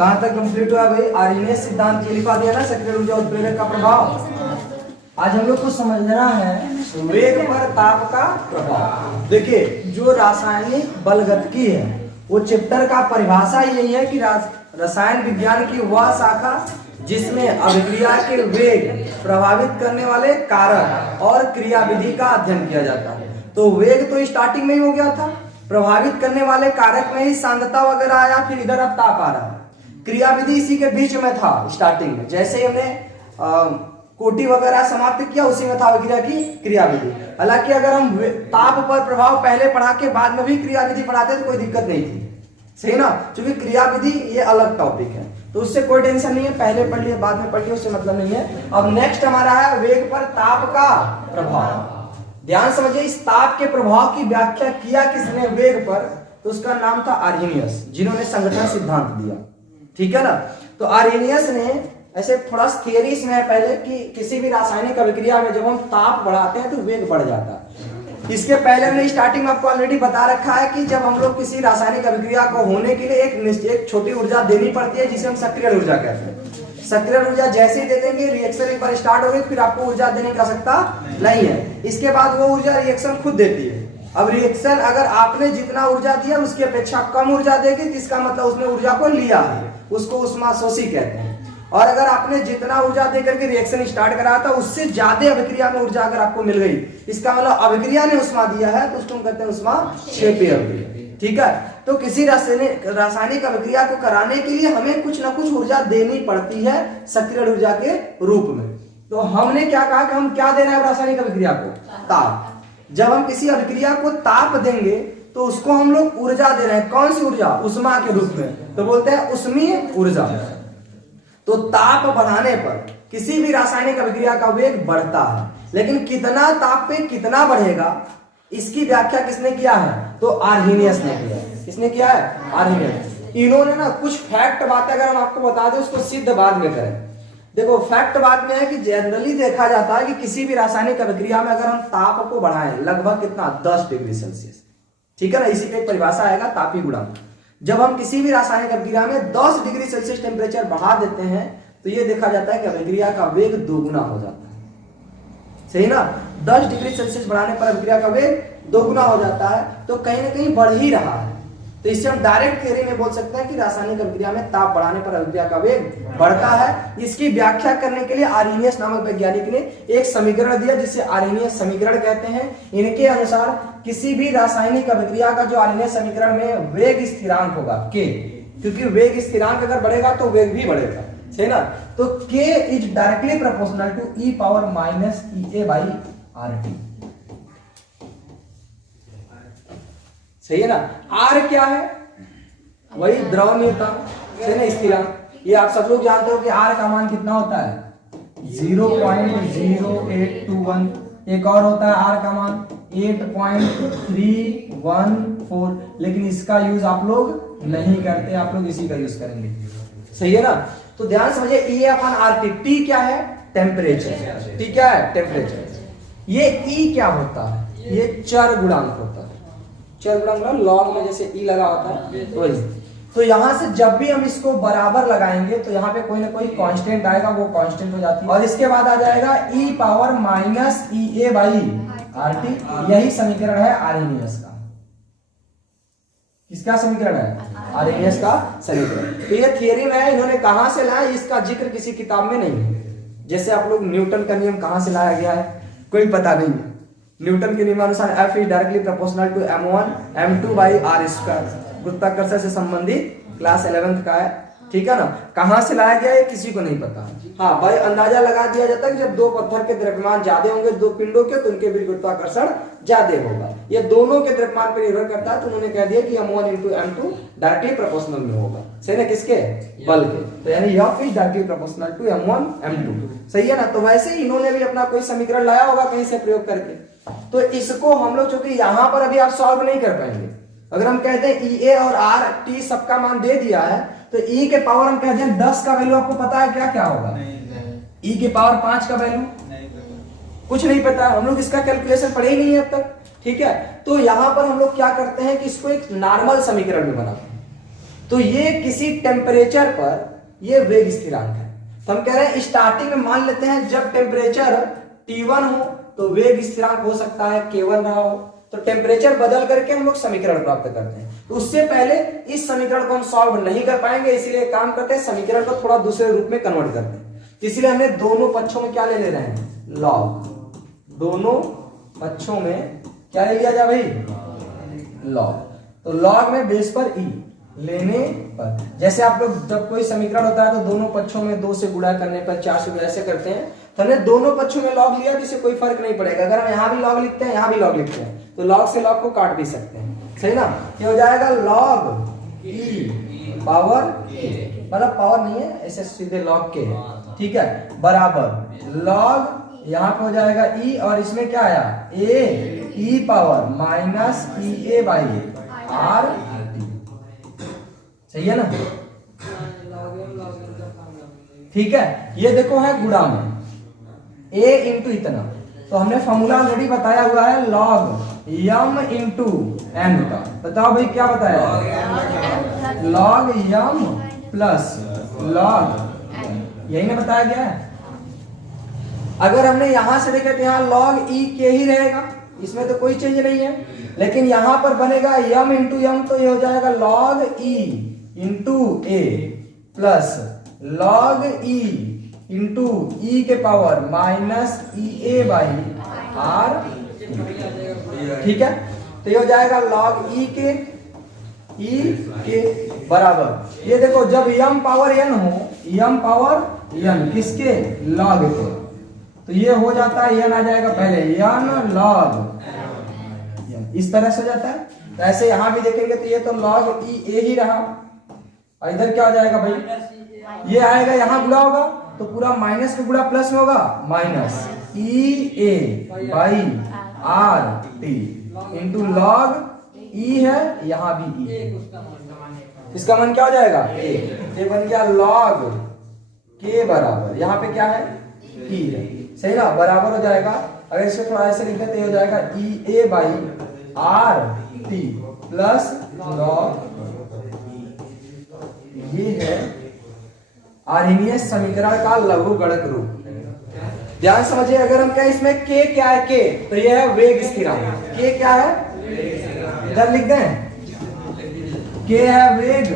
कहां तक कंप्लीट हुआ भाई? आर्हेनियस सिद्धांत ये लिखा दिया ना, सक्रिय ऊर्जा उत्प्रेरक का प्रभाव। आज हम लोग को समझना है वेग पर ताप का प्रभाव। देखिए जो रासायनिक बलगतिकी है वो चैप्टर का परिभाषा यही है कि रसायन विज्ञान की वह शाखा जिसमें अभिक्रिया के वेग, प्रभावित करने वाले कारक और क्रियाविधि का अध्ययन किया जाता है। तो वेग तो स्टार्टिंग में ही हो गया था, प्रभावित करने वाले कारक में ही सांद्रता वगैरह आया, फिर इधर अब ताप आ रहा है। क्रियाविधि इसी के बीच में था स्टार्टिंग में, जैसे ही हमने कोटि वगैरह समाप्त किया उसी में था अभिक्रिया की क्रियाविधि। हालांकि अगर हम ताप पर प्रभाव पहले पढ़ा के बाद में भी क्रियाविधि पढ़ाते तो कोई दिक्कत नहीं थी, सही ना, क्योंकि क्रियाविधि ये अलग टॉपिक है, तो उससे कोई टेंशन नहीं है, पहले पढ़ लिए बाद में पढ़ लिए उससे मतलब नहीं है। अब नेक्स्ट हमारा है वेग पर ताप का प्रभाव। ध्यान समझिए, इस ताप के प्रभाव की व्याख्या किया किसने वेग पर? तो उसका नाम था आर्हेनियस, जिन्होंने संगठन सिद्धांत दिया, ठीक है ना। तो आर्हेनियस ने ऐसे थोड़ा थियरी इसमें है पहले कि किसी भी रासायनिक अभिक्रिया में जब हम ताप बढ़ाते हैं तो वेग बढ़ जाता है। इसके पहले हमने स्टार्टिंग में आपको ऑलरेडी बता रखा है कि जब हम लोग किसी रासायनिक अभिक्रिया को होने के लिए एक छोटी ऊर्जा देनी पड़ती है जिसे हम सक्रिय ऊर्जा कहते हैं। सक्रिय ऊर्जा जैसे ही दे देंगे रिएक्शन एक बार स्टार्ट हो गई, फिर आपको ऊर्जा देने की आवश्यकता नहीं है। इसके बाद वो ऊर्जा रिएक्शन खुद देती है। अब रिएक्शन अगर आपने जितना ऊर्जा दिया उसकी अपेक्षा कम ऊर्जा देगी, इसका मतलब उसने ऊर्जा को लिया है, उसको ऊष्माशोषी कहते हैं। और अगर आपने जितना ऊर्जा देकर के रिएक्शन स्टार्ट करा था उससे ज्यादा अभिक्रिया में ऊर्जा अगर आपको मिल गई, इसका मतलब अभिक्रिया ने ऊष्मा दिया है, तो उसको हम कहते हैं ऊष्माक्षेपीय अभिक्रिया, ठीक है। तो किसी रासायनिक अभिक्रिया को कराने के लिए हमें कुछ ना कुछ ऊर्जा देनी पड़ती है सक्रिय ऊर्जा के रूप में। तो हमने क्या कहा कि हम क्या दे रहे हैं रासायनिक अभिक्रिया को? ताप। जब हम किसी अभिक्रिया को ताप देंगे तो उसको हम लोग ऊर्जा दे रहे हैं। कौन सी ऊर्जा? ऊष्मा के रूप में, तो बोलते हैं ऊष्मीय ऊर्जा। तो ताप बढ़ाने पर किसी भी रासायनिक अभिक्रिया का वेग बढ़ता है, लेकिन कितना ताप पे कितना बढ़ेगा इसकी व्याख्या किसने किया है? तो आर्हेनियस ने किया है। किसने किया है? आर्हेनियस। इन्होंने ना कुछ फैक्ट बातें अगर हम आपको बता दें उसको सिद्ध बाद में करें। देखो फैक्ट बाद में है कि जनरली देखा जाता है कि किसी भी रासायनिक अभिक्रिया में अगर हम ताप को बढ़ाएं लगभग कितना 10 डिग्री सेल्सियस, ठीक है ना, इसी पे परिभाषा आएगा तापीय गुणांक। जब हम किसी भी रासायनिक अभिक्रिया में 10 डिग्री सेल्सियस टेम्परेचर बढ़ा देते हैं तो ये देखा जाता है कि अभिक्रिया का वेग दोगुना हो जाता है, सही ना। 10 डिग्री सेल्सियस बढ़ाने पर अभिक्रिया का वेग दोगुना हो जाता है, तो कहीं ना कहीं बढ़ ही रहा है। तो इससे हम डायरेक्ट थ्योरी में बोल सकते हैं कि रासायनिक अभिक्रिया में ताप बढ़ाने पर अभिक्रिया का वेग बढ़ता है। इसकी व्याख्या करने के लिए आर्हेनियस नामक वैज्ञानिक ने एक समीकरण दिया जिसे आर्हेनियस समीकरण कहते हैं। इनके अनुसार किसी भी रासायनिक अभिक्रिया का जो आर्हेनियस समीकरण में वेग स्थिरांक होगा k, क्योंकि वेग स्थिरांक अगर बढ़ेगा तो वेग भी बढ़ेगा, सही ना। तो k is directly proportional to e power minus EA by RT, सही है ना। R क्या है? वही द्रव्यता, सही ना, स्थिरांक। ये आप सब लोग जानते हो कि R का मान कितना होता है? 0.0821। एक और होता है R का मान 8.314, लेकिन इसका यूज आप लोग नहीं करते, आप लोग इसी का यूज करेंगे, सही है ना। तो ध्यान समझिए E अपन RT। T क्या है? टेम्परेचर। T क्या है? टेम्परेचर। ये E क्या होता है? ये चर गुणांक होता है। चर गुणांक लॉग में जैसे E लगा होता है तो वही। तो यहां से जब भी हम इसको बराबर लगाएंगे तो यहाँ पे कोई ना कोई कांस्टेंट आएगा, वो कांस्टेंट हो जाती है, और इसके बाद आ जाएगा e power minus EA by RT। यही समीकरण है आर्हेनियस का। किसका समीकरण है? आर्हेनियस का समीकरण। तो ये थियरी में है, इन्होंने कहां से लाया इसका जिक्र किसी किताब में नहीं है। जैसे आप लोग न्यूटन का नियम कहां से लाया गया है कोई पता नहीं है। न्यूटन के नियमानुसार F is directly proportional to m1 m2 by r square, गुरुत्वाकर्षण से संबंधित क्लास 11th का है, ठीक है ना। कहां से लाया गया है किसी को नहीं पता। हाँ भाई अंदाजा लगा दिया जाता है कि जब दो पत्थर के द्रव्यमान ज्यादा होंगे दो पिंडों के, तो उनके बीच गुरुत्वाकर्षण ज्यादा होगा। ये दोनों के द्रव्यमान पर निर्भर करता है, तो उन्होंने कह दिया कि m1 into m2 directly proportional में होगा, सही ना, किसके? बल के। तो यानी F is directly proportional to m1 m2, सही है ना। तो वैसे ही इन्होंने भी अपना कोई समीकरण लाया होगा कहीं से प्रयोग करके। तो इसको हम लोग चूंकि यहां पर अभी आप सॉल्व नहीं कर पाएंगे। अगर हम कहते हैं EA और RT सबका मान दे दिया है, तो E के पावर हम कहते हैं 10 का वैल्यू आपको पता है क्या क्या होगा? E के पावर 5 का वैल्यू कुछ नहीं पता है, हम लोग इसका कैलकुलेशन पढ़े ही नहीं है अब तक, ठीक है। तो यहां पर हम लोग क्या करते हैं कि इसको एक नॉर्मल समीकरण में बनाते हैं। तो ये किसी टेम्परेचर पर ये वेग स्थिरांक है। तो हम कह रहे हैं स्टार्टिंग में मान लेते हैं जब टेम्परेचर T1 हो तो वेग स्थिरांक हो सकता है K1 रहा हो। तो टेम्परेचर बदल करके हम लोग समीकरण प्राप्त करते हैं। तो उससे पहले इस समीकरण को हम सॉल्व नहीं कर पाएंगे, इसीलिए काम करते हैं समीकरण को थोड़ा दूसरे रूप में कन्वर्ट करते हैं। इसलिए हमने दोनों पक्षों में क्या ले रहे हैं, लॉग। दोनों पक्षों में क्या ले लिया जाए भाई, लॉग। तो लॉग में बेस पर ई लेने पर, जैसे आप लोग जब कोई समीकरण होता है तो दोनों पक्षों में 2 से गुणा करने पर 4 से गुणा ऐसे करते हैं। तो हमने दोनों पक्षों में लॉग लिया, जिससे कोई फर्क नहीं पड़ेगा। अगर हम यहाँ भी लॉग लिखते हैं, यहाँ भी लॉग लिखते हैं, तो लॉग से लॉग को काट भी सकते हैं, सही ना। क्या हो जाएगा, लॉग ई पावर के, मतलब पावर नहीं है, ऐसे सीधे लॉग के है, ठीक है, बराबर लॉग यहाँ पे हो जाएगा ई, और इसमें क्या आया A E power minus E A by R T, सही है ना। ठीक है, ये देखो है गुणा में a इंटू इतना, तो हमने फॉर्मूला ऑलरेडी बताया हुआ है लॉग यम इंटू एन का। बताओ भाई क्या बताया, लॉग यम प्लस लॉग, यही ना बताया गया है। अगर हमने यहां से देखे तो यहाँ लॉग ई के ही रहेगा, इसमें तो कोई चेंज नहीं है। लेकिन यहां पर बनेगा यम इंटू यम, तो ये हो जाएगा log e into A plus log e into e के power minus E A by R, ठीक है। तो ये हो जाएगा लॉग ई के बराबर, ये देखो जब यम पावर एन हो, यम पावर एन किसके, लॉग के, तो ये हो जाता है एन आ जाएगा पहले, एन लॉग, इस तरह से हो जाता है। तो ऐसे यहां भी देखेंगे तो ये तो लॉग ई ए ही रहा, और इधर क्या हो जाएगा भाई, ये आएगा यहाँ गुणा होगा तो पूरा माइनस में गुणा प्लस में होगा, minus E A by R T into log E है, यहाँ भी ई, इसका मान क्या हो जाएगा ए, ये बन गया लॉग के बराबर, यहाँ पे क्या है ई है, सही ना, बराबर हो जाएगा। अगर इसको थोड़ा ऐसे लिखते तो ये हो जाएगा E A by R T plus log, ये है आर्हेनियस समीकरण का लघु गणक रूप। ध्यान समझिए, अगर हम कहें इसमें के क्या है, के तो ये है वेग स्थिरांक, के क्या है, इधर लिख दें, के है वेग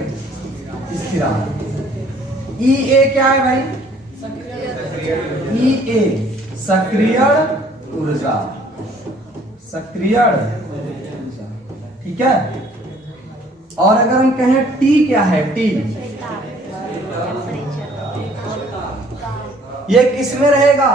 स्थिरांक, ई ए क्या है भाई, ई ए सक्रियण ऊर्जा, सक्रियण, ठीक है। और अगर हम कहें टी क्या है, टी ये किस में रहेगा,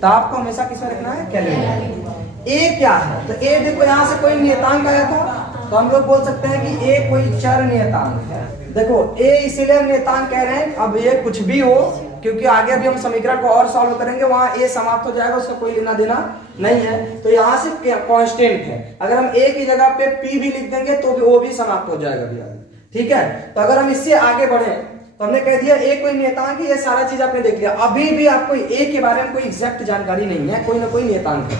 ताप को हमेशा किस में रखना है, केल्विन। ए क्या है, तो ए देखो यहां से कोई नियतांक आया था, तो हम लोग बोल सकते हैं कि ए कोई चर नियतांक है। देखो ए इसीलिए हम नियतांक कह रहे हैं, अब ये कुछ भी हो, क्योंकि आगे अभी हम समीकरण को और सॉल्व करेंगे, वहां ए समाप्त हो जाएगा, उसका कोई लेना देना नहीं है। तो यहाँ से कांस्टेंट है, अगर हम ए की जगह पे पी भी लिख देंगे तो भी वो भी समाप्त हो जाएगा भी आगे, ठीक है। तो अगर हम इससे आगे बढ़े तो हमने कह दिया ए कोई नियतांक है, ये सारा चीज आपने देख लिया। अभी भी आपको ए के बारे में कोई एग्जैक्ट जानकारी नहीं है, कोई ना कोई नियतांक है।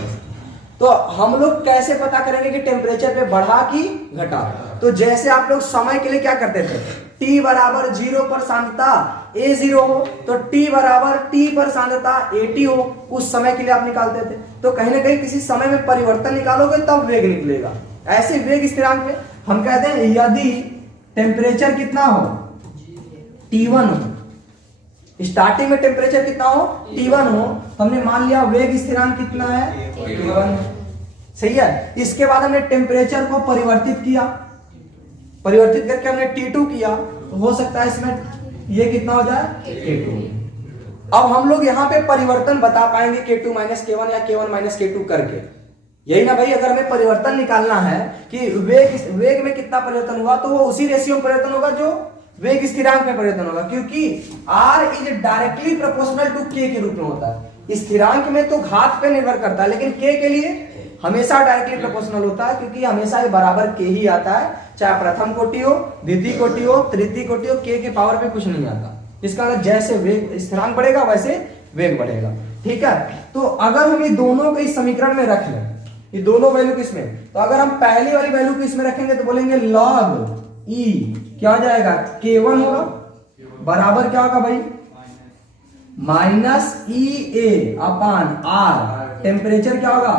तो हम लोग कैसे पता करेंगे कि टेम्परेचर पे बढ़ा कि घटा, तो जैसे आप लोग समय के लिए क्या करते थे, t बराबर 0 पर सांद्रता A0 हो तो t बराबर t पर सांद्रता AT हो, उस समय के लिए आप निकालते थे। तो कहीं ना कहीं किसी समय में परिवर्तन निकालोगे तब वेग निकलेगा। ऐसे वेग स्थिरांक में हम कहते हैं यदि टेम्परेचर कितना हो, T1 हो, स्टार्टिंग में टेम्परेचर कितना हो, T1 हो, तो हमने मान लिया वेग स्थिरांक कितना है, T1, सही है। इसके बाद हमने टेम्परेचर को परिवर्तित किया, परिवर्तित करके हमने T2 किया, तो हो सकता है इसमें ये कितना हो जाए, K2। अब हम लोग यहाँ पे परिवर्तन बता पाएंगे K2 माइनस K1 या K1 माइनस K2 करके, यही ना भाई। अगर हमें परिवर्तन निकालना है कि वेग में कितना परिवर्तन हुआ, तो वो उसी रेशियो में परिवर्तन होगा जो वेग स्थिरांक में परिवर्तन होगा, क्योंकि R is directly proportional to K के रूप में होता है। स्थिरांक में तो घात पे निर्भर करता है, लेकिन K के लिए हमेशा डायरेक्टली प्रोपोर्शनल होता है, क्योंकि हमेशा ये बराबर K ही आता है, चाहे प्रथम कोटि हो, द्वितीय कोटि हो, तृतीय कोटि हो, K के पावर पे कुछ नहीं आता। इसका मतलब जैसे वेग स्थिरांक बढ़ेगा वैसे वेग बढ़ेगा, ठीक है। तो अगर हम ये दोनों को इस समीकरण में रख लें, ये दोनों वैल्यू किसमें, तो अगर हम पहली वाली वैल्यू को इसमें रखेंगे तो बोलेंगे लॉग ई क्या हो जाएगा K1 होगा, बराबर क्या होगा भाई minus E A upon R, temperature क्या होगा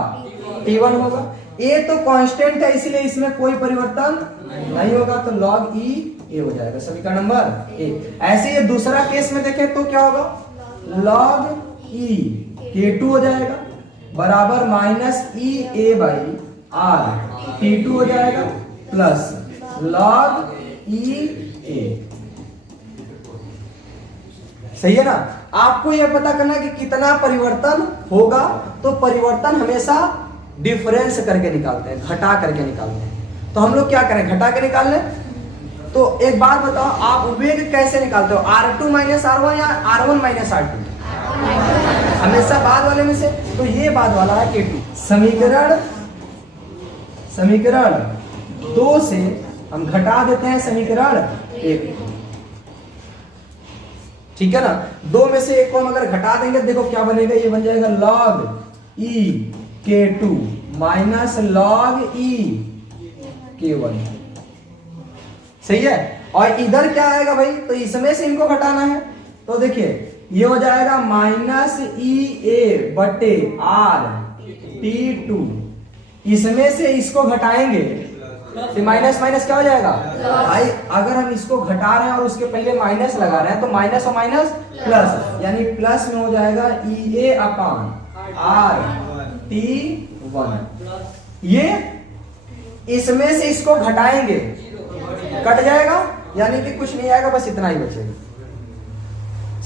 T1 होगा। ए तो कांस्टेंट है इसीलिए इसमें कोई परिवर्तन नहीं होगा, तो log ई ए हो जाएगा समीकरण नंबर ए। ऐसे ये दूसरा केस में देखें तो क्या होगा log ई K2 हो जाएगा बराबर minus E A by R T2 हो जाएगा प्लस log ई ए। सही है ना। आपको यह पता करना कि कितना परिवर्तन होगा, तो परिवर्तन हमेशा डिफरेंस करके निकालते हैं, घटा करके निकालते हैं। तो हम लोग क्या करें, घटा के निकाल लें। तो एक बात बताओ, आप वेग कैसे निकालते हो, R2 माइनस R1 या R1 माइनस R2? हमेशा बाद वाले में से, तो ये बाद वाला है K2। समीकरण 2 से हम घटा देते हैं समीकरण 1, ठीक है ना। 2 में से 1 को हम अगर घटा देंगे, देखो क्या बनेगा, ये बन जाएगा log e K2 minus log e K1। सही है। और इधर क्या आएगा भाई, तो इसमें से इनको घटाना है, तो देखिए ये हो जाएगा माइनस ई ए बटे आर T2। इसमें से इसको घटाएंगे तो माइनस माइनस क्या हो जाएगा भाई, अगर हम इसको घटा रहे हैं और उसके पहले माइनस लगा रहे हैं तो माइनस और माइनस प्लस, यानी प्लस में हो जाएगा E A upon are T1। ये इसमें से इसको घटाएंगे, कट जाएगा, यानी कि कुछ नहीं आएगा, बस इतना ही बचेगा।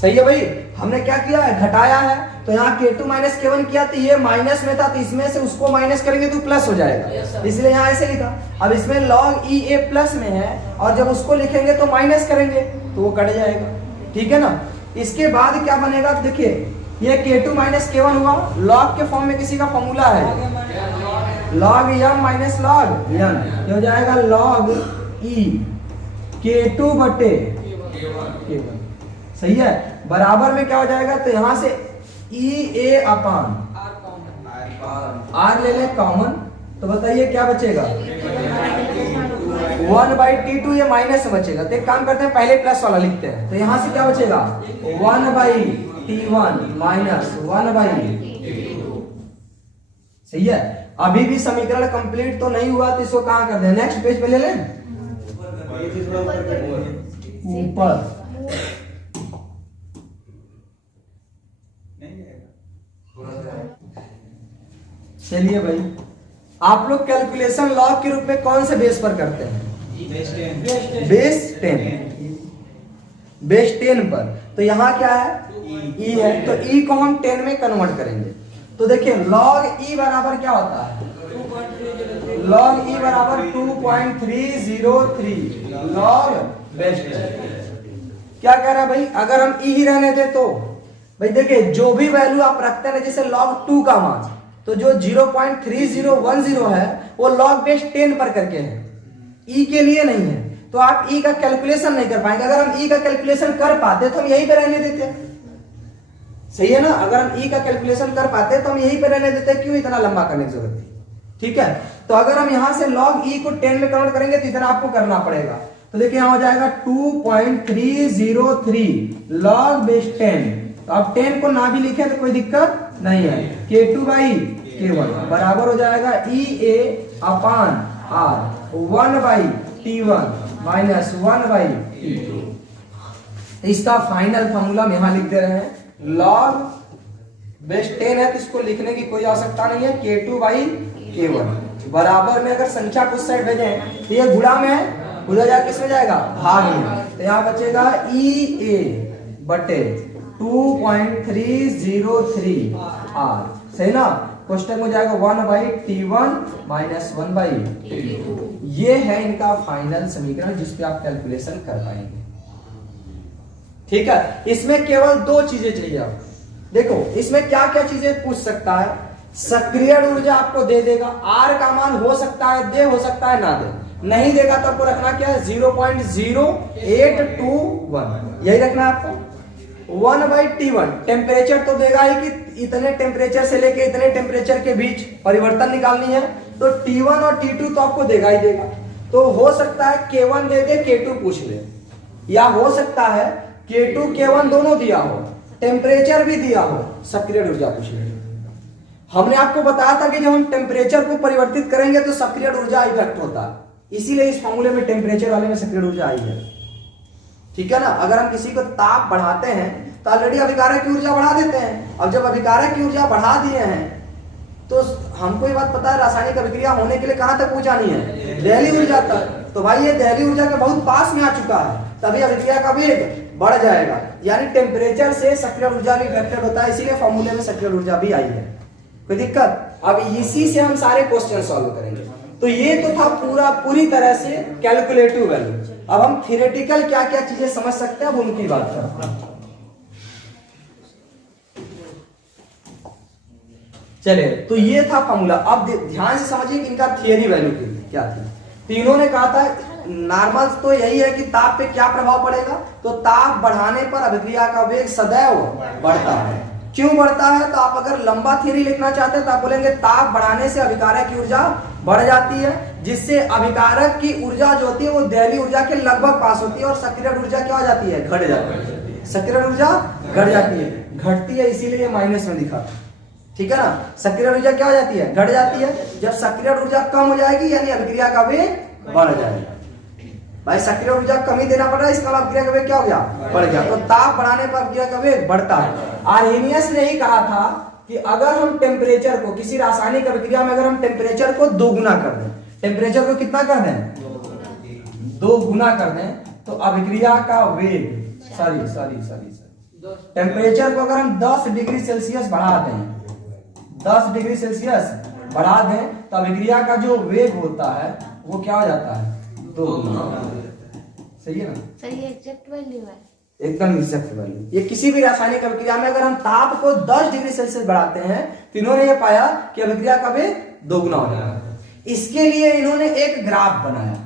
सही है भाई। हमने क्या किया है, घटाया है, तो यहाँ K2 माइनस K1 किया, तो ये माइनस में था, तो इसमें से उसको माइनस करेंगे तो प्लस हो जाएगा, इसलिए यहाँ ऐसे लिखा। अब इसमें log ई ए प्लस में है, और जब उसको लिखेंगे तो माइनस करेंगे तो वो कट जाएगा, ठीक है ना। इसके बाद क्या बनेगा, देखिए ये K2 माइनस K1 हुआ, log के फॉर्म में किसी का फॉर्मूला है log m minus log n, ये हो जाएगा log e K2 बटे K1। सही है। बराबर में क्या हो जाएगा, तो यहां से ई ए अपान आर ले लें कॉमन, तो बताइए क्या बचेगा 1/T2, ये माइनस बचेगा, तो एक काम करते हैं पहले प्लस वाला लिखते हैं, तो यहां से क्या बचेगा 1/T1 माइनस 1/T2। सही है। अभी भी समीकरण कंप्लीट तो नहीं हुआ, तो इसको कहां कर दें, नेक्स्ट पेज पे ले लें, ऊपर। चलिए भाई, आप लोग कैलकुलेशन लॉग के रूप में कौन से बेस पर करते हैं, बेस 10 पर। तो यहाँ क्या है e है, तो e को हम 10 में कन्वर्ट करेंगे। तो देखिए log e बराबर क्या होता है, log e बराबर 2.303 log बेस 10। क्या कह रहा है भाई, अगर हम e ही रहने दें तो भाई देखिए जो भी वैल्यू आप रखते हैं, जैसे log 2 का मान, तो जो 0.3010 है वो log बेस 10 पर करके है, e के लिए नहीं है, तो आप e का कैलकुलेशन नहीं कर पाएंगे। अगर हम e का कैलकुलेशन कर पाते तो हम यहीं पे रहने देते। सही है ना। अगर हम e का कैलकुलेशन कर पाते तो हम यहीं पे रहने देते, क्यों इतना लंबा करने की जरूरत थी। ठीक है। तो अगर हम यहां से log e को 10 में कन्वर्ट करेंगे तो इतना आपको करना पड़ेगा। तो देखिए यहां हो जाएगा 2.303 log बेस 10। तो अब 10 को ना भी लिखे तो कोई दिक्कत नहीं है, K2/K1 बराबर हो जाएगा E A upon are 1/T1 minus 1/T2। इसका फाइनल फॉर्मूला हम यहां लिख दे रहे हैं, log बेस 10 है तो इसको लिखने की कोई आवश्यकता नहीं है, K2/K1 बराबर में अगर संख्या कुछ साइड भेजें तो ये गुणा में है, उधर जाके किसमें जाएगा भाग में, तो यहाँ बचेगा ई ए बटे 2.303 आर। सही ना। क्वेश्चन हो जाएगा 1/T1 माइनस 1/T2। ये है इनका फाइनल समीकरण जिस पे आप कैलकुलेशन कर पाएंगे। ठीक है। इसमें केवल 2 चीजें चाहिए। आप देखो इसमें क्या क्या चीजें पूछ सकता है, सक्रिय ऊर्जा आपको दे देगा, आर का मान हो सकता है दे, हो सकता है ना दे, नहीं देगा तो आपको रखना क्या है 0.0821, यही रखना है आपको। 1/T1 टेम्परेचर तो देगा ही कि इतने टेम्परेचर से लेके इतने टेम्परेचर के बीच परिवर्तन निकालनी है, तो T1 और T2 तो आपको देगा ही देगा। तो हो सकता है K1 दे दे K2 पूछ ले, या हो सकता है K2 K1 दोनों दिया हो, टेम्परेचर भी दिया हो, सक्रिय ऊर्जा पूछ ले। हमने आपको बताया था कि जब हम टेम्परेचर को परिवर्तित करेंगे तो सक्रिय ऊर्जा इफेक्ट होता है, इसीलिए इस फॉर्मूले में टेम्परेचर वाले में सक्रिय ऊर्जा आई है। ठीक है ना। अगर हम किसी को ताप बढ़ाते हैं तो ऑलरेडी अभिकारक की ऊर्जा बढ़ा देते हैं। अब जब अभिकारक की ऊर्जा बढ़ा दिए हैं तो हमको ये बात पता है रासायनिक अभिक्रिया होने के लिए कहां तक पहुंचानी है, दहली ऊर्जा तक। तो भाई ये दहली ऊर्जा के बहुत पास में आ चुका है, तभी अभिक्रिया का वेग बढ़ जाएगा, यानी टेम्परेचर से सक्रिय ऊर्जा भी इफेक्टेड होता है, इसीलिए फॉर्मूले में सक्रिय ऊर्जा भी आई है। कोई दिक्कत? अब इसी से हम सारे क्वेश्चन सॉल्व करेंगे। तो ये तो था पूरी तरह से कैलकुलेटिव वैल्यू। अब हम थियोरेटिकल क्या क्या चीजें समझ सकते हैं, अब उनकी बात करते हैं। चलिए, तो ये था फॉर्मूला। अब ध्यान से समझिए कि इनका थियरी वैल्यू क्या थी। तो इन्होंने कहा था नॉर्मल तो यही है कि ताप पे क्या प्रभाव पड़ेगा, तो ताप बढ़ाने पर अभिक्रिया का वेग सदैव बढ़ता है। क्यों बढ़ता है? तो आप अगर लंबा थियरी लिखना चाहते हैं तो आप बोलेंगे ताप बढ़ाने से अभिकारक की ऊर्जा बढ़ जाती है, जिससे अभिकारक की ऊर्जा जो होती है वो दहली ऊर्जा के लगभग पास होती है और सक्रिय ऊर्जा क्या हो जाती है, घट जाती है। सक्रिय ऊर्जा घट जाती है, घटती है, इसीलिए माइनस में दिखा। ठीक है ना। सक्रिय ऊर्जा क्या हो जाती है, घट जाती है। जब सक्रिय ऊर्जा कम हो जाएगी यानी अभिक्रिया का वेग बढ़ जाएगा। भाई सक्रिय ऊर्जा कमी देना पड़ रहा है, इसका अभिक्रिया का वेग क्या हो गया, बढ़ गया। तो ताप बढ़ाने पर अभिक्रिया का वेग बढ़ता है। आर्हेनियस ने ही कहा था कि अगर हम टेम्परेचर को किसी रासायनिक अभिक्रिया में अगर हम टेम्परेचर को 2 गुना कर दें, टेम्परेचर को कितना कर दें, 2 गुना कर दें, तो अभिक्रिया का वेग टेम्परेचर को अगर हम 10 डिग्री सेल्सियस बढ़ा दें, 10 डिग्री सेल्सियस बढ़ा दें, तो अभिक्रिया का जो वेग होता है वो क्या हो जाता है, 2 गुना। सही है ना। सही एग्जैक्ट वैल्यू है, एकदम एग्जैक्ट वैल्यू। ये किसी भी रासायनिक अभिक्रिया में अगर हम ताप को 10 डिग्री सेल्सियस बढ़ाते हैं तो इन्होंने ये पाया कि अभिक्रिया का वेग 2 गुना हो जाएगा। इसके लिए इन्होंने एक ग्राफ बनाया।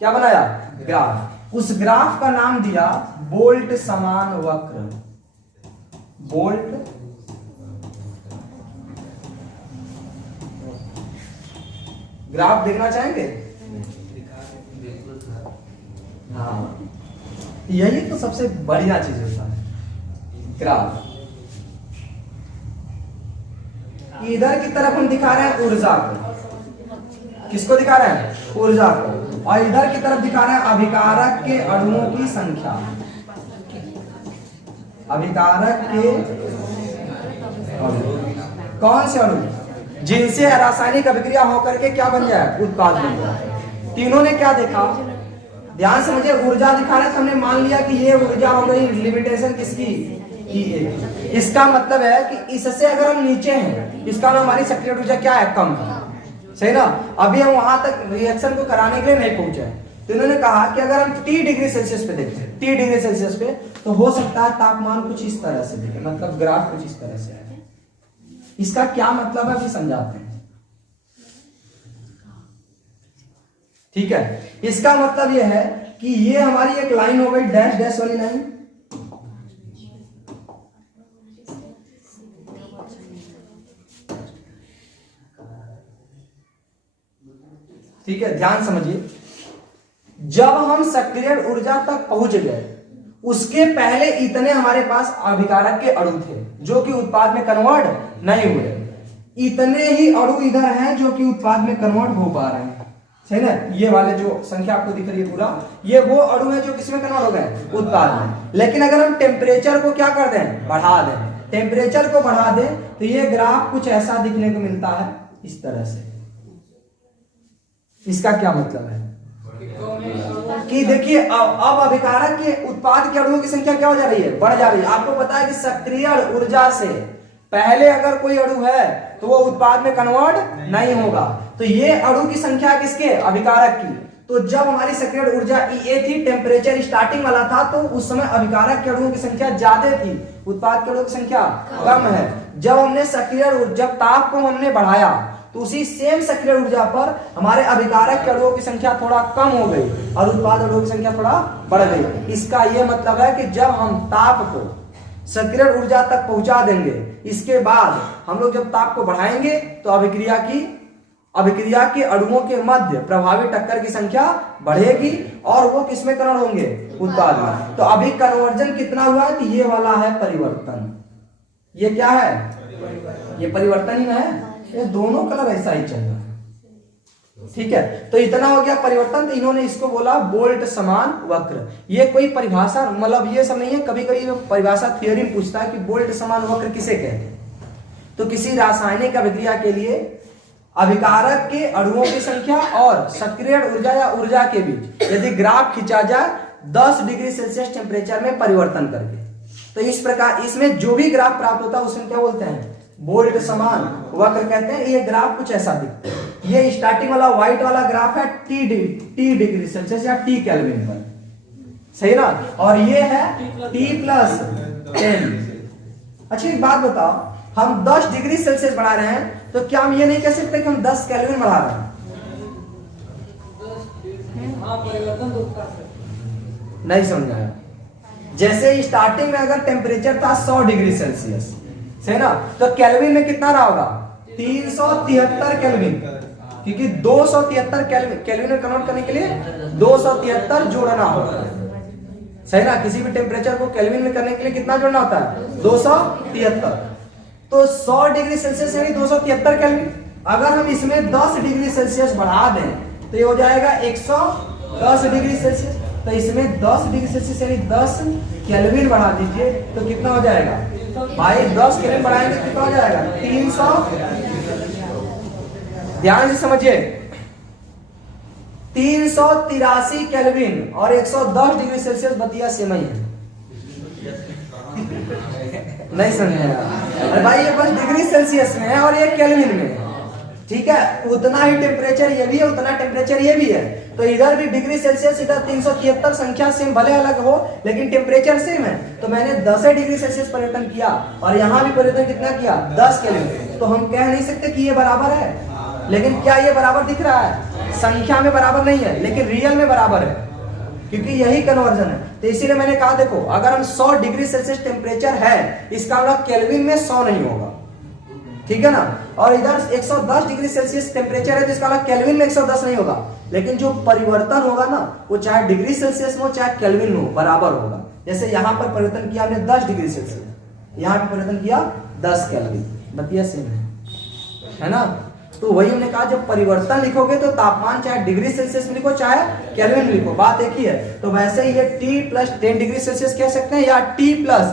क्या बनाया? ग्राफ। उस ग्राफ का नाम दिया बोल्ट समान वक्र। बोल्ट ग्राफ देखना चाहेंगे? हाँ, यही तो सबसे बढ़िया चीज होता है, ग्राफ। इधर की तरफ हम दिखा रहे हैं ऊर्जा को। किसको दिखा रहे हैं? ऊर्जा को। और इधर की तरफ दिखा रहे हैं अभिकारक के अणुओं की संख्या। अभिकारक के कौन से अणु जिनसे रासायनिक अभिक्रिया होकर के क्या बन जाए, उत्पाद बन जाए। तीनों ने क्या देखा, ध्यान से मुझे ऊर्जा दिखा रहे, तो हमने मान लिया कि ये ऊर्जा हो गई लिमिटेशन किसकी, E A। इसका मतलब है कि इससे अगर हम नीचे हैं, इसका मतलब हमारी सक्रिय ऊर्जा क्या है, कम है। सही ना। अभी हम वहां तक रिएक्शन को कराने के लिए नहीं पहुंचे। तो इन्होंने कहा कि अगर हम T डिग्री सेल्सियस पे देखते हैं, T डिग्री सेल्सियस पे, तो हो सकता है तापमान कुछ इस तरह से दिखे, मतलब ग्राफ कुछ इस तरह से है। इसका क्या मतलब है अभी समझाते हैं। ठीक है। इसका मतलब यह है कि ये हमारी एक लाइन हो गई, डैश डैश वाली लाइन। ठीक है, ध्यान समझिए। जब हम सक्रिय ऊर्जा तक पहुंच गए, उसके पहले इतने हमारे पास अभिकारक के अणु थे जो कि उत्पाद में कन्वर्ट नहीं हुए। इतने ही अणु इधर हैं जो कि उत्पाद में कन्वर्ट हो पा रहे हैं। सही ना। ये वाले जो संख्या आपको दिख रही है पूरा, ये वो अणु है जो किसमें कन्वर्ट हो गए, उत्पाद में। लेकिन अगर हम टेम्परेचर को क्या कर दें, बढ़ा दें, टेम्परेचर को बढ़ा दें, तो ये ग्राफ कुछ ऐसा दिखने को मिलता है, इस तरह से। इसका क्या मतलब है कि देखिए अब अभिकारक के उत्पाद के अणुओं की संख्या क्या हो जा रही है, बढ़ जा रही है। आपको पता है कि सक्रिय ऊर्जा से पहले अगर कोई अणु है तो वो उत्पाद में कन्वर्ट नहीं होगा। तो ये अणु की संख्या किसके, अभिकारक की। तो जब हमारी सक्रिय ऊर्जा E A थी, टेम्परेचर स्टार्टिंग वाला था, तो उस समय अभिकारक के अणुओं की संख्या ज्यादा थी, उत्पाद के अणुओं की संख्या कम है। जब हमने जब ताप को हमने बढ़ाया तो उसी सेम सक्रिय ऊर्जा पर हमारे अभिकारक के अणुओं की संख्या थोड़ा कम हो गई और उत्पाद अणुओं की संख्या थोड़ा बढ़ गई। इसका यह मतलब है कि जब हम ताप को सक्रिय ऊर्जा तक पहुंचा देंगे, इसके बाद हम लोग जब ताप को बढ़ाएंगे तो अभिक्रिया की अभिक्रिया के अणुओं के मध्य प्रभावी टक्कर की संख्या बढ़ेगी और वो किसमें कन्वर्ट होंगे, उत्पाद में। तो अभी कन्वर्जन कितना हुआ है, तो ये वाला है परिवर्तन, ये क्या है, ये परिवर्तन ही ना है, ये दोनों कलर ऐसा ही चल रहा है, ठीक है। तो इतना हो गया परिवर्तन। तो इन्होंने इसको बोला बोल्ट समान वक्र। ये कोई परिभाषा मतलब ये सब नहीं है, कभी कभी परिभाषा थ्योरी में पूछता है कि बोल्ट समान वक्र किसे कहते हैं। तो किसी रासायनिक अभिक्रिया के लिए अभिकारक के अणुओं की संख्या और सक्रिय ऊर्जा या ऊर्जा के बीच यदि ग्राफ खींचा जाए 10 डिग्री सेल्सियस टेम्परेचर में परिवर्तन करके, तो इस प्रकार इसमें जो भी ग्राफ प्राप्त होता है उसमें क्या बोलते हैं, बोल्ट समान वक्र कहते हैं। ये ग्राफ कुछ ऐसा दिखता है। ये स्टार्टिंग वाला व्हाइट वाला ग्राफ है टी डिग्री सेल्सियस या टी केल्विन पर, सही ना, और ये है T+10। अच्छी एक बात बताओ, हम 10 डिग्री सेल्सियस बढ़ा रहे हैं तो क्या हम ये नहीं कह सकते कि हम 10 केल्विन बढ़ा रहे हैं? नहीं समझाया। जैसे स्टार्टिंग में अगर टेम्परेचर था 100 डिग्री सेल्सियस, सही ना, तो केल्विन में कितना रहा होगा, 373 केल्विन, क्योंकि 273 केल्विन में कन्वर्ट करने के लिए 273 जोड़ना होता है, सही ना। किसी भी टेम्परेचर को केल्विन में करने के लिए कितना जोड़ना होता है, 273। तो 100 डिग्री सेल्सियस यानी 273 केल्विन। अगर हम इसमें 10 डिग्री सेल्सियस बढ़ा दें तो ये हो जाएगा 110 डिग्री सेल्सियस। तो इसमें 10 डिग्री सेल्सियस यानी 10 केल्विन बढ़ा दीजिए तो कितना हो जाएगा भाई, 10 केल्विन बढ़ाएंगे कितना हो जाएगा, 300। ध्यान से समझिए, 383 केल्विन और 110 डिग्री सेल्सियस बतिया सेम ही है। नहीं समझे अरे भाई, ये बस डिग्री सेल्सियस में है और ये केल्विन में है, ठीक है। उतना ही टेम्परेचर ये भी है, उतना टेम्परेचर ये भी है। तो इधर भी डिग्री सेल्सियस, इधर 373, संख्या सेम भले अलग हो लेकिन टेम्परेचर सेम है। तो मैंने 10 डिग्री सेल्सियस परिवर्तन किया और यहाँ भी परिवर्तन कितना किया, 10 केल्विन। तो हम कह नहीं सकते कि ये बराबर है, लेकिन क्या ये बराबर दिख रहा है, संख्या में बराबर नहीं है लेकिन रियल में बराबर है, क्योंकि यही कन्वर्जन है। तो इसीलिए मैंने कहा देखो, अगर हम 100 डिग्री सेल्सियस टेम्परेचर है, इसका मतलब केल्विन में 100 नहीं होगा, ठीक है ना। और इधर 110 डिग्री सेल्सियस टेम्परेचर है तो इसका मतलब केल्विन में 110 नहीं होगा, लेकिन जो परिवर्तन होगा ना वो चाहे डिग्री सेल्सियस में हो चाहे केल्विन में हो बराबर होगा। जैसे यहाँ पर परिवर्तन किया हमने 10 डिग्री सेल्सियस, यहाँ पर परिवर्तन किया 10 केल्विन, बतिया सेम है ना। तो वही हमने कहा, जब परिवर्तन लिखोगे तो तापमान चाहे डिग्री सेल्सियस में लिखो चाहे केल्विन में लिखो, बात एक ही है। तो वैसे ही ये T+10 डिग्री सेल्सियस कह सकते हैं या T+10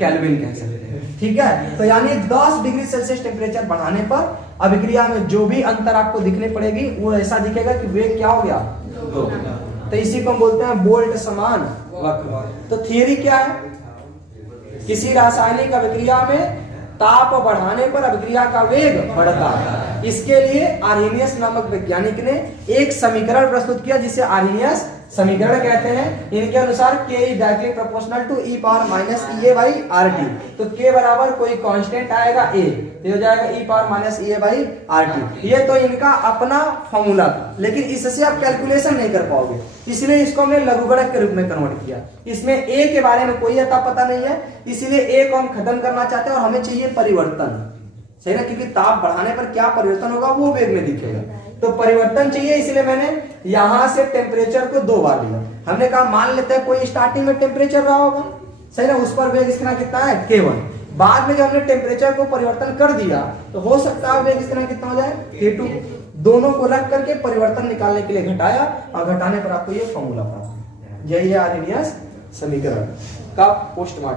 केल्विन कह सकते हैं, ठीक है। तो यानी 10 डिग्री सेल्सियस टेम्परेचर बढ़ाने पर अभिक्रिया में जो भी अंतर आपको दिखने पड़ेगी वो ऐसा दिखेगा कि वेग क्या हो गया, तो इसी को हम बोलते हैं बोल्ट समान वक्र। तो थियरी क्या है, किसी रासायनिक अभिक्रिया में ताप बढ़ाने पर अभिक्रिया का वेग बढ़ता है। इसके लिए आर्हेनियस नामक वैज्ञानिक ने एक समीकरण प्रस्तुत किया जिसे आर्हेनियस समीकरण कहते हैं। इनके अनुसार K is directly proportional to e power minus EA by RT। तो K बराबर कोई कांस्टेंट आएगा A, तो हो जाएगा e power minus EA by RT। ये तो इनका अपना फॉर्मूला था, लेकिन इससे आप कैलकुलेशन नहीं कर पाओगे, इसलिए इसको हमने लघुगणक के रूप में कन्वर्ट किया। इसमें A के बारे में कोई अता पता नहीं है, इसीलिए A को हम खत्म करना चाहते हैं और हमें चाहिए परिवर्तन, सही ना, क्योंकि ताप बढ़ाने पर क्या परिवर्तन होगा वो वेग में दिखेगा। तो परिवर्तन चाहिए, इसलिए मैंने यहां से टेम्परेचर को 2 बार लिया। हमने कहा मान लेते हैं कोई स्टार्टिंग में टेम्परेचर रहा होगा, सही ना, उस पर वेग इसका कितना है K1। बाद में जब हमने टेम्परेचर को परिवर्तन कर दिया तो हो सकता है वेग इसका कितना हो जाए K2। दोनों को रख करके परिवर्तन निकालने के लिए घटाया और घटाने पर आपको ये फॉर्मूला प्राप्त। यही है आर्हेनियस समीकरण का पोस्टमार्टम।